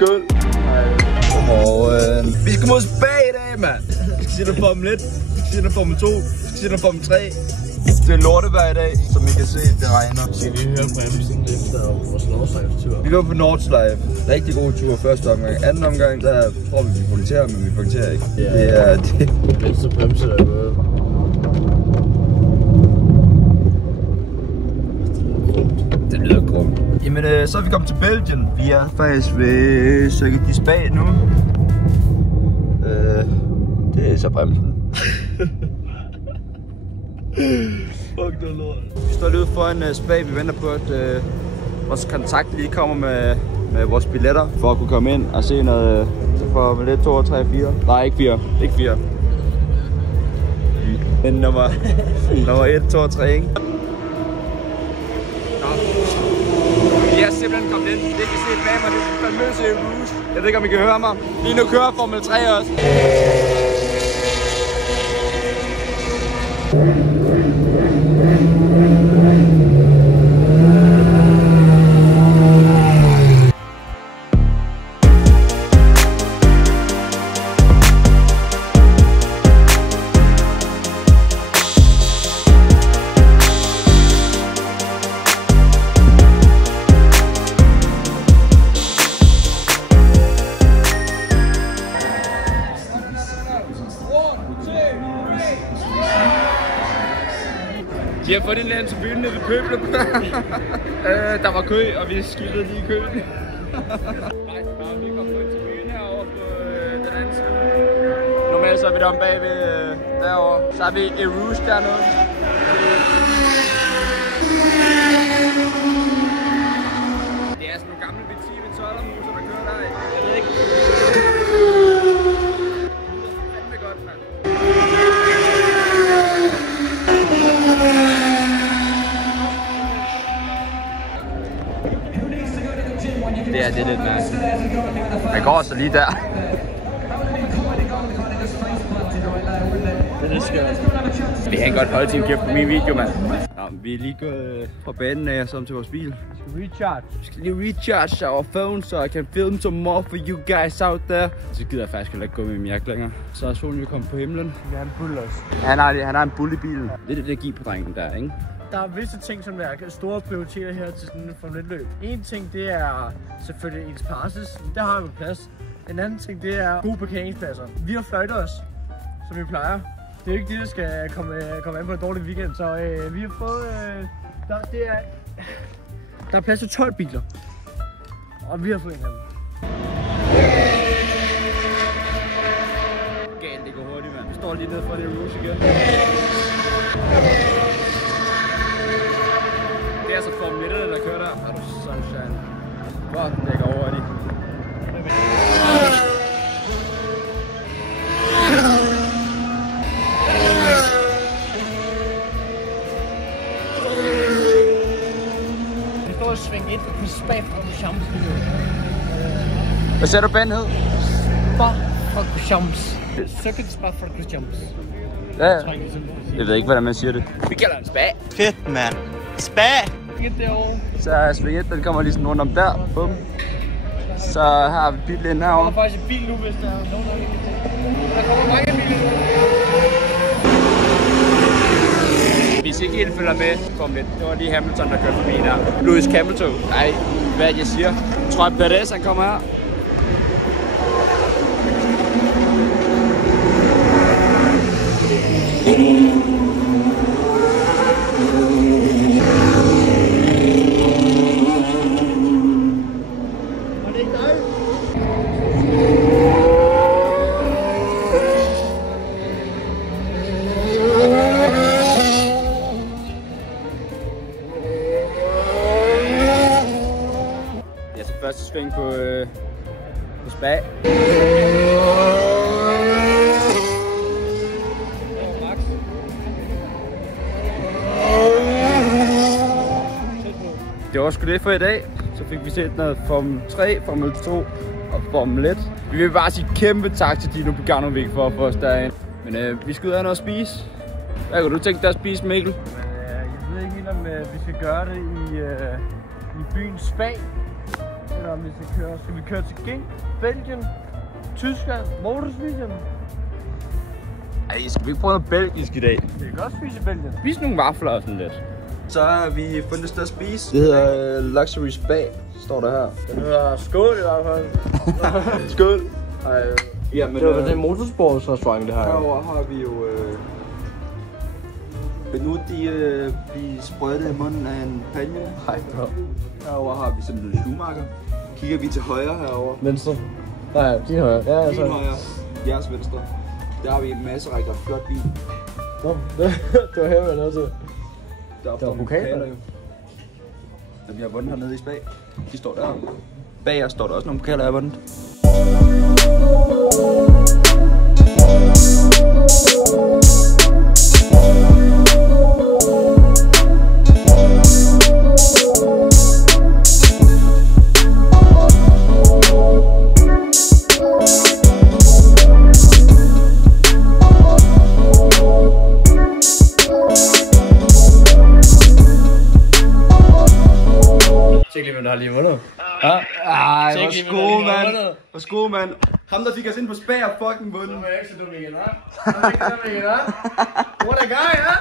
Skål. Godmorgen. Vi skal mod Spa i dag, mand. Vi skal se noget Formel 1, vi skal se noget Formel 2, vi skal se noget Formel 3. Det er lortevejr i dag, som I kan se, det regner. Skal vi høre bremsen efter vores Northslife-tur? Vi går på Northslife. Rigtig god tur første omgang. Anden omgang, der tror vi punkterer, men vi punkterer ikke. Ja. Det er det. Venstre bremse er gået. Det lyder grumt. Jamen, så er vi kommet til Belgien. Vi er faktisk ved Circuit du Spa nu. Det er så bremsen. Fuck det lort. Vi står lige ude foran Spa. Vi venter på, at vores kontakt lige kommer med vores billetter for at kunne komme ind og se noget for 1, 2, 3, 4. Nej, ikke 4. Ikke 4. Men nummer 1, 2 og 3, ikke? Vi er simpelthen kommet ind. Det kan se bag mig, det er famøse Rouge. Jeg ved ikke, om I kan høre mig. Lige nu kører Formel 3 også. De har fået en land til byen nede ved Pøblen. Der var kø, og vi skiltede lige i køen. Nej, vi kommer ud til byen herovre på den anden side. Normalt så er vi deromme bagved derovre. Så har vi et Rouge dernede. Det er sådan nogle gamle V10-12'er motor, der kører der. Jeg ved ikke. Det er godt, mand. Det er lidt mærkeligt. Jeg går så lige der. Det er skørt. Vi kan godt holde til at kæft på min video, mand. Nå, vi er lige gået fra banen af og så til vores bil. Vi skal lige recharge our phone, så jeg kan film some more for you guys out there. Så gider jeg faktisk heller ikke gå med min jakke længere. Så er solen jo kommet på himlen. Vi har en bull også. Han har en bull i bilen. Det er det, der giver på drengen der, ikke? Der er visse ting, som er store prioriteter her til sådan en Formel 1-løb. En ting, det er selvfølgelig ens passes. Der har vi plads. En anden ting, det er gode parkeringspladser. Vi har fløjtet os, som vi plejer. Det er ikke det, der skal komme an på en dårlig weekend. Så vi har fået... Der er plads til 12 biler. Og vi har fået en af dem. Galt, det går hurtigt, mand. Vi står lige nede for det Rouge igen. Det er altså Formel 1'erne, der kører der. Har du sunshine. Fuck, det går hurtigt. Vi står og svinge ind på Spa-Francorchamps lige nu. Hvad sagde du, Ben hed? Spa-Francorchamps. Circuit Spa-Francorchamps. Ja, jeg ved ikke, hvordan man siger det. Vi kalder den Spa. Fedt, mand. Spa! Så sving 1, den kommer lige sådan rundt om der. Bum. Så har vi bilen ind herovre. Der er faktisk en bil nu, hvis der er nogen, der ikke kan. Der kommer mange biler. Hvis ikke helt følger med, kom lidt. Det var lige Hamilton, der kørte forbi der. Lewis Hamilton. Nej, hvad er det, jeg siger? Jeg tror, at Perez, han kommer her. Første sving på Spa. Det var sgu det for i dag. Så fik vi set noget Formel 3, Formel 2 og Formel 1. Vi vil bare sige kæmpe tak til Dino Paganovic for at få os derind. Men vi skal ud og have noget at spise. Hvad kunne du tænke dig at spise, Mikkel? Jeg ved ikke helt, om vi skal gøre det i byens Spa. eller om vi skal køre. Skal vi køre til Genk, Belgien, Tyskland, hvor vil du spise hjemme? Ej, skal vi ikke prøve noget belgisk i dag? Vi kan godt spise i Belgien. Spis nogle vafler og sådan lidt. Så har vi fundet et sted at spise. Det hedder Luxury Spa, står der her. Den hedder Skål i hvert fald. Skål! Ja, men det er en motorsportsrestaurant, det her. Herovre har vi jo Benuti blive sprøjtet i munden af en panje. Herovre har vi sådan en Schumacher. Kigger vi til højre herovre. Venstre. Nej, din højre. Ja, altså. Din højre. Jeres venstre. Der har vi en masse rækker flot bil. Nå, det var her, jeg nødt til. Der er pokaler jo. Dem vi har vundet hernede i Spa. De står der. Bag os står der også nogle pokaler, jeg har vundet. Tjek lige, hvem der har lige vundet. Ja? Ej, hvor sko, mand. Ham, der fik os ind på Spa og fucking vundet. Nu er jeg ikke så dum igen, hva'? Nu er jeg ikke så dum igen, hva'? What a guy, hva'?